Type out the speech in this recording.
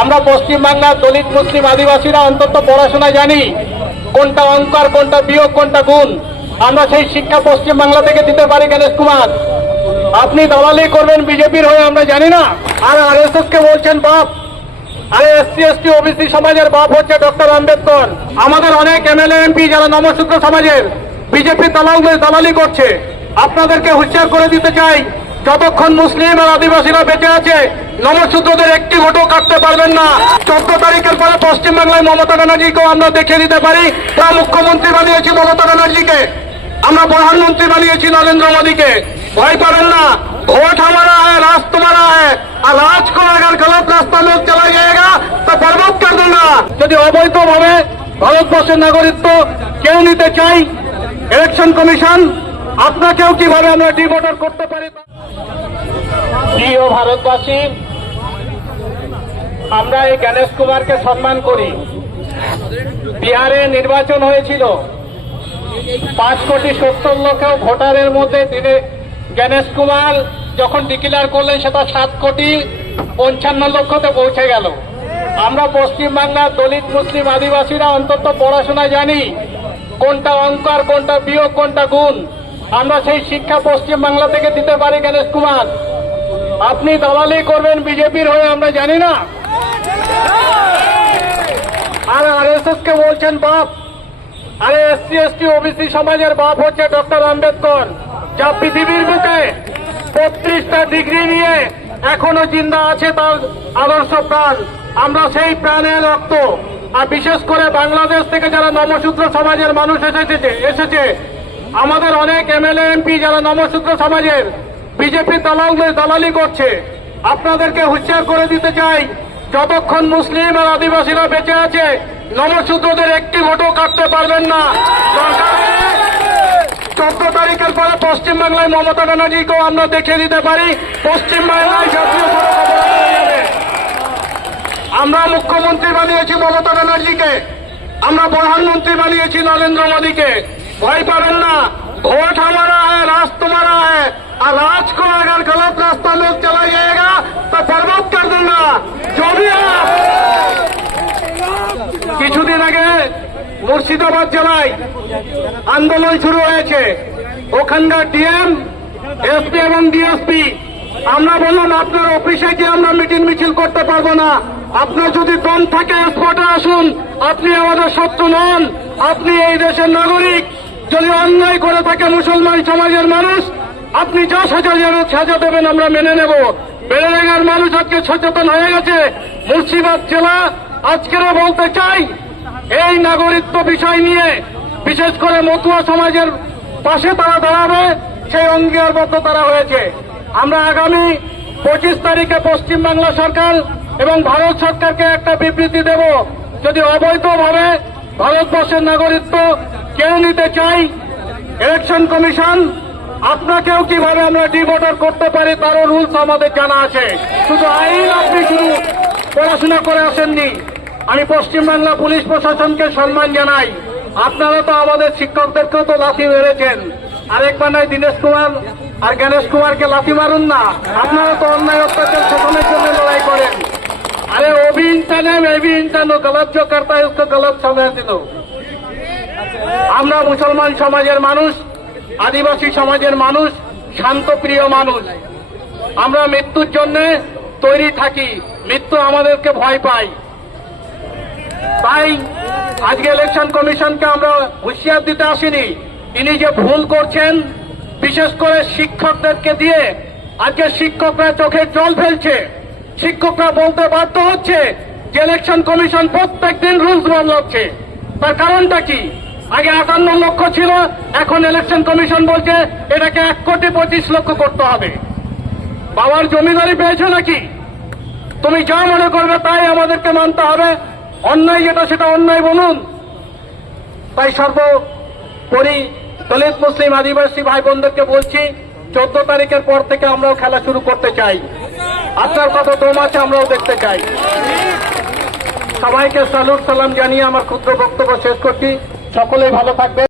আমরা পশ্চিমবাংলার দলিত মুসলিম আদিবাসীরা অন্তত পড়াশোনা জানি কোনটা অঙ্ক আর কোনটা বিয়োগ, কোনটা গুণ। আমরা সেই শিক্ষা পশ্চিমবাংলা থেকে দিতে পারি, গণেশ কুমার। আপনি দালালি করবেন বিজেপির হয়ে, আমরা জানি না। আর আর এস কে বলছেন বাপ। আরে এসসি, এসটি, ওবিসি সমাজের বাপ হচ্ছে ডক্টর আম্বেদকর। আমাদের অনেক এমএলএ, এমপি যারা নমশূদ্র সমাজের। বিজেপি দালালদের দালালি করছে। আপনাদেরকে হুঁশিয়ার করে দিতে চাই যতক্ষণ মুসলিম আর আদিবাসীরা বেঁচে আছে নমসূত্রদের একটি ভোটও কাটতে পারবেন না। চোদ্দ তারিখের পরে পশ্চিমবাংলায় মমতা ব্যানার্জিকেও আমরা দেখে দিতে পারি, তা মুখ্যমন্ত্রী বানিয়েছি মমতা ব্যানার্জিকে। আমরা প্রধানমন্ত্রী বানিয়েছি নরেন্দ্র মোদীকে। ভয় পাবেন না, ভোট আমারা হ্যাঁ রাজ তোমারা হ্যাঁ আর রাজ কো আগার গলত রাস্তা লোক চলা যায়গা, তা বরবাদ কর না যদি অবৈধভাবে ভারতবর্ষের নাগরিকত্ব কেউ নিতে চাই ইলেকশন কমিশন আপনাকেও কীভাবে আমরা ডিভোটার করতে পারি প্রিয় ভারতবাসী, আমরা এই গণেশ কুমারকে সম্মান করি। বিহারে নির্বাচন হয়েছিল। পাঁচ কোটি সত্তর লক্ষ ভোটারের মধ্যে তিনি গণেশ কুমার যখন ডিক্লেয়ার করলেন, সেটা সাত কোটি পঞ্চান্ন লক্ষতে পৌঁছে গেল। আমরা পশ্চিমবাংলার দলিত মুসলিম আদিবাসীরা অন্তত পড়াশোনা জানি কোনটা অঙ্ক আর কোনটা বিয়োগ, কোনটা গুণ। আমরা সেই শিক্ষা পশ্চিমবাংলা থেকে দিতে পারি, গণেশ কুমার। আপনি দালালি করবেন বিজেপির হয়ে, আমরা জানি না। আর আর এস কে বলছেন বাপ। আরে এসসি, এসটি, ওবিসি সমাজের বাপ হচ্ছে ডক্টর আম্বেদকর। যা পৃথিবীর বুকে বত্রিশটা ডিগ্রি নিয়ে এখনও জিন্দা আছে তার আদর্শ প্রাণ। আমরা সেই প্রাণের রক্ত। আর বিশেষ করে বাংলাদেশ থেকে যারা নমশূদ্র সমাজের মানুষ এসেছে এসেছে আমাদের অনেক এমএলএ, এমপি যারা নমশূদ্র সমাজের, বিজেপি দালালদের দালালি করছে। আপনাদেরকে হুঁশিয়ার করে দিতে চাই, যতক্ষণ মুসলিম আর আদিবাসীরা বেঁচে আছে নমশূদ্রদের একটি ভোটও কাটতে পারবেন না। চোদ্দ তারিখের পরে পশ্চিমবাংলায় মমতা ব্যানার্জিকেও আমরা দেখে দিতে পারি, পশ্চিমবাংলায় জাতীয়। আমরা মুখ্যমন্ত্রী বানিয়েছি মমতা ব্যানার্জিকে, আমরা প্রধানমন্ত্রী বানিয়েছি নরেন্দ্র মোদীকে। ভয় পাবেন না। ভোট हमारा है রাজ তোমারা है और राज को अगर गलत रास्ता में चला जाएगा तो बर्बाद कर दूंगा কিছুদিন আগে মুর্শিদাবাদ জেলায় আন্দোলন শুরু হয়েছে। ওখানকার ডিএম, এসপি এবং ডিএসপি, আমরা বললাম, আপনার অফিসে গিয়ে আমরা মিটিং মিছিল করতে পারব না। আপনার যদি দম থাকে, স্পটে আসুন। আপনি আমাদের শত্রু নন। আপনি এই দেশের নাগরিক। যদি অন্যায় করে থাকে মুসলমান সমাজের মানুষ, আপনি যা সাজা সাজা দেবেন আমরা মেনে নেব। বেড়েডাঙ্গার মানুষ আজকে সচেতন হয়ে গেছে। মুর্শিদাবাদ জেলা আজকের বলতে চাই, এই নাগরিকত্ব বিষয় নিয়ে, বিশেষ করে মতুয়া সমাজের পাশে তারা দাঁড়াবে, সেই অঙ্গীকারবদ্ধ তারা হয়েছে। আমরা আগামী পঁচিশ তারিখে পশ্চিমবাংলা সরকার এবং ভারত সরকারকে একটা বিবৃতি দেব। যদি অবৈধভাবে ভারতবর্ষের নাগরিকত্ব কেউ নিতে চাই? ইলেকশন কমিশন আপনাকেও কীভাবে আমরা ডিভোটার করতে পারি তারও রুলস আমাদের জানা আছে। শুধু আইন আপনি শুধু পড়াশোনা করে আসেননি। আমি পশ্চিমবাংলা পুলিশ প্রশাসনকে সম্মান জানাই। আপনারা তো আমাদের শিক্ষকদেরকেও তো লাথি মেরেছেন। আরেকবার নয়, দীনেশ কুমার আর গণেশ কুমারকে লাথি মারুন না। আপনারা তো অন্যায় অত্যাচার শোষণের জন্য লড়াই করেন। अरे वो भी इंसान है मैं भी इंसान हूँ गलत जो करता है उसको गलत समझ दो আমরা মুসলমান সমাজের মানুষ আদিবাসী সমাজের মানুষ শান্তপ্রিয় মানুষ আমরা মৃত্যুর জন্য তৈরি থাকি মৃত্যু আমাদেরকে ভয় পায় তাই আজকে ইলেকশন কমিশনকে আমরা হুঁশিয়ার দিতে আসিনি তিনি যে ভুল করছেন বিশেষ করে শিক্ষকদেরকে দিয়ে আজকে শিক্ষকরা চোখে জল ফেলছে শিক্ষকরা বলতে বাধ্য হচ্ছে যে ইলেকশন কমিশন প্রত্যেক দিন রুলস বদলাচ্ছে। তার কারণটা কি? আগে আটান্ন লক্ষ ছিল, এখন ইলেকশন কমিশন বলছে এটাকে এক কোটি পঁচিশ লক্ষ করতে হবে। বাবার জমিদারি পেয়েছে নাকি? তুমি যা মনে করবে তাই আমাদেরকে মানতে হবে। অন্যায় যেটা সেটা অন্যায় বলুন। তাই সর্বোপরি দলিত মুসলিম আদিবাসী ভাই বোনদেরকে বলছি, চোদ্দ তারিখের পর থেকে আমরাও খেলা শুরু করতে চাই। আপনার কথা দম আমরাও দেখতে চাই। সবাইকে সালুর সালাম জানিয়ে আমার ক্ষুদ্র বক্তব্য শেষ করছি। সকলেই ভালো থাকবে